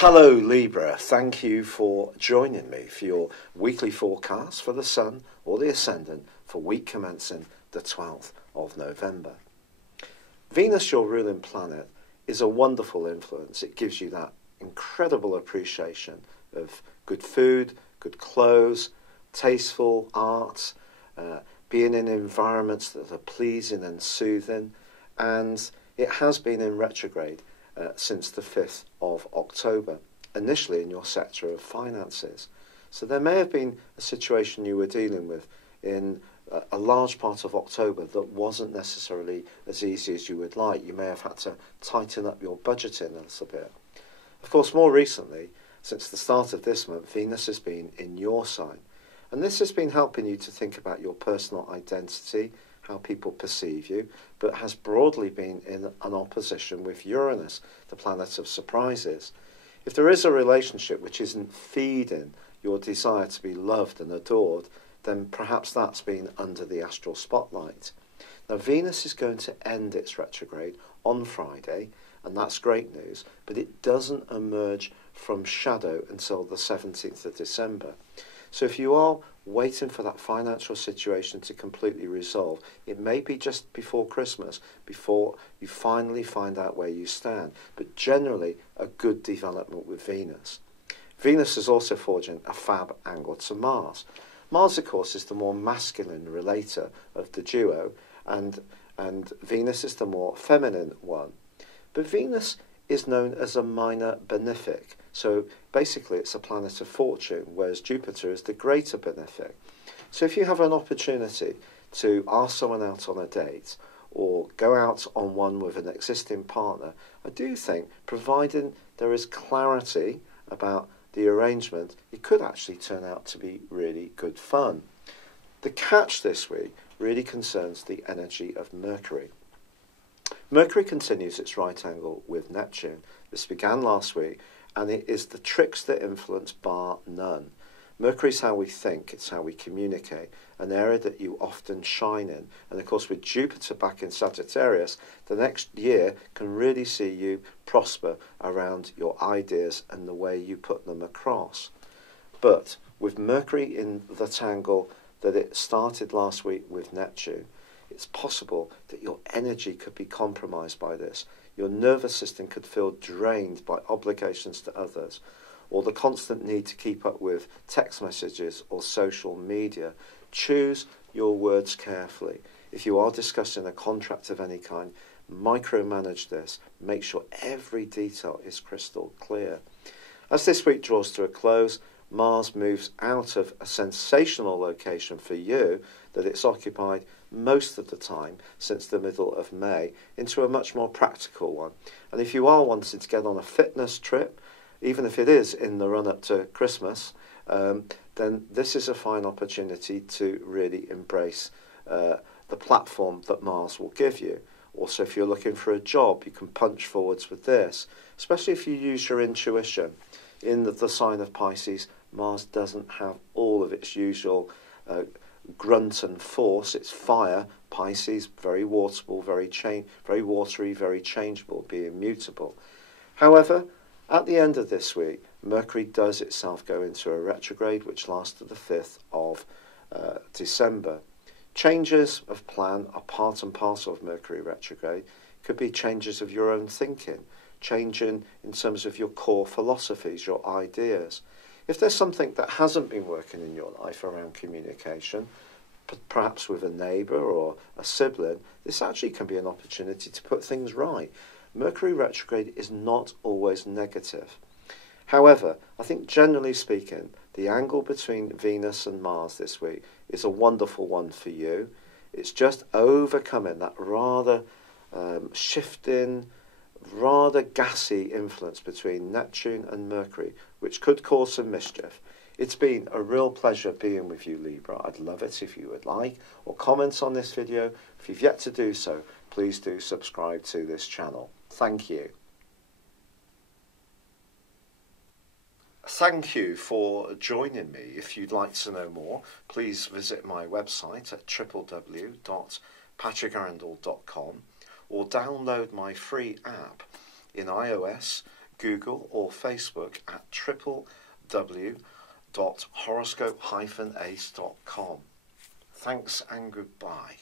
Hello Libra, thank you for joining me for your weekly forecast for the Sun or the Ascendant for week commencing the 12th of November. Venus, your ruling planet, is a wonderful influence. It gives you that incredible appreciation of good food, good clothes, tasteful art, being in environments that are pleasing and soothing, and it has been in retrograde since the 5th of October, initially in your sector of finances. So there may have been a situation you were dealing with in a large part of October that wasn't necessarily as easy as you would like. You may have had to tighten up your budgeting a little bit. Of course, more recently, since the start of this month, Venus has been in your sign. And this has been helping you to think about your personal identity, how people perceive you, but has broadly been in an opposition with Uranus, the planet of surprises. If there is a relationship which isn't feeding your desire to be loved and adored, then perhaps that's been under the astral spotlight. Now, Venus is going to end its retrograde on Friday, and that's great news, but it doesn't emerge from shadow until the 17th of December. So if you are waiting for that financial situation to completely resolve, it may be just before Christmas, before you finally find out where you stand, but generally a good development with Venus. Venus is also forging a fab angle to Mars. Mars, of course, is the more masculine relator of the duo, and Venus is the more feminine one. But Venus is known as a minor benefic. So basically it's a planet of fortune, whereas Jupiter is the greater benefic. So if you have an opportunity to ask someone out on a date or go out on one with an existing partner, I do think, providing there is clarity about the arrangement, it could actually turn out to be really good fun. The catch this week really concerns the energy of Mercury. Mercury continues its right angle with Neptune. This began last week, and it is the tricks that influence bar none. Mercury is how we think, it's how we communicate, an area that you often shine in. And of course, with Jupiter back in Sagittarius, the next year can really see you prosper around your ideas and the way you put them across. But with Mercury in the tangle that it started last week with Neptune, it's possible that your energy could be compromised by this. Your nervous system could feel drained by obligations to others, or the constant need to keep up with text messages or social media. Choose your words carefully. If you are discussing a contract of any kind, micromanage this. Make sure every detail is crystal clear. As this week draws to a close, Mars moves out of a sensational location for you that it's occupied most of the time since the middle of May into a much more practical one. And if you are wanting to get on a fitness trip, even if it is in the run-up to Christmas, then this is a fine opportunity to really embrace the platform that Mars will give you. Also, if you're looking for a job, you can punch forwards with this, especially if you use your intuition. In the sign of Pisces, Mars doesn't have all of its usual grunt and force. It's fire. Pisces, very waterable, very watery, very changeable, being mutable. However, at the end of this week, Mercury does itself go into a retrograde, which lasts to the 5th of December. Changes of plan are part and parcel of Mercury retrograde. Could be changes of your own thinking, changing in terms of your core philosophies, your ideas. If there's something that hasn't been working in your life around communication, perhaps with a neighbour or a sibling, this actually can be an opportunity to put things right. Mercury retrograde is not always negative. However, I think generally speaking, the angle between Venus and Mars this week is a wonderful one for you. It's just overcoming that rather shifting, rather gassy influence between Neptune and Mercury, which could cause some mischief. It's been a real pleasure being with you, Libra. I'd love it if you would like or comment on this video. If you've yet to do so, please do subscribe to this channel. Thank you. Thank you for joining me. If you'd like to know more, please visit my website at www.patrickarundell.com or download my free app in iOS, Google or Facebook at www.horoscope-ace.com. Thanks and goodbye.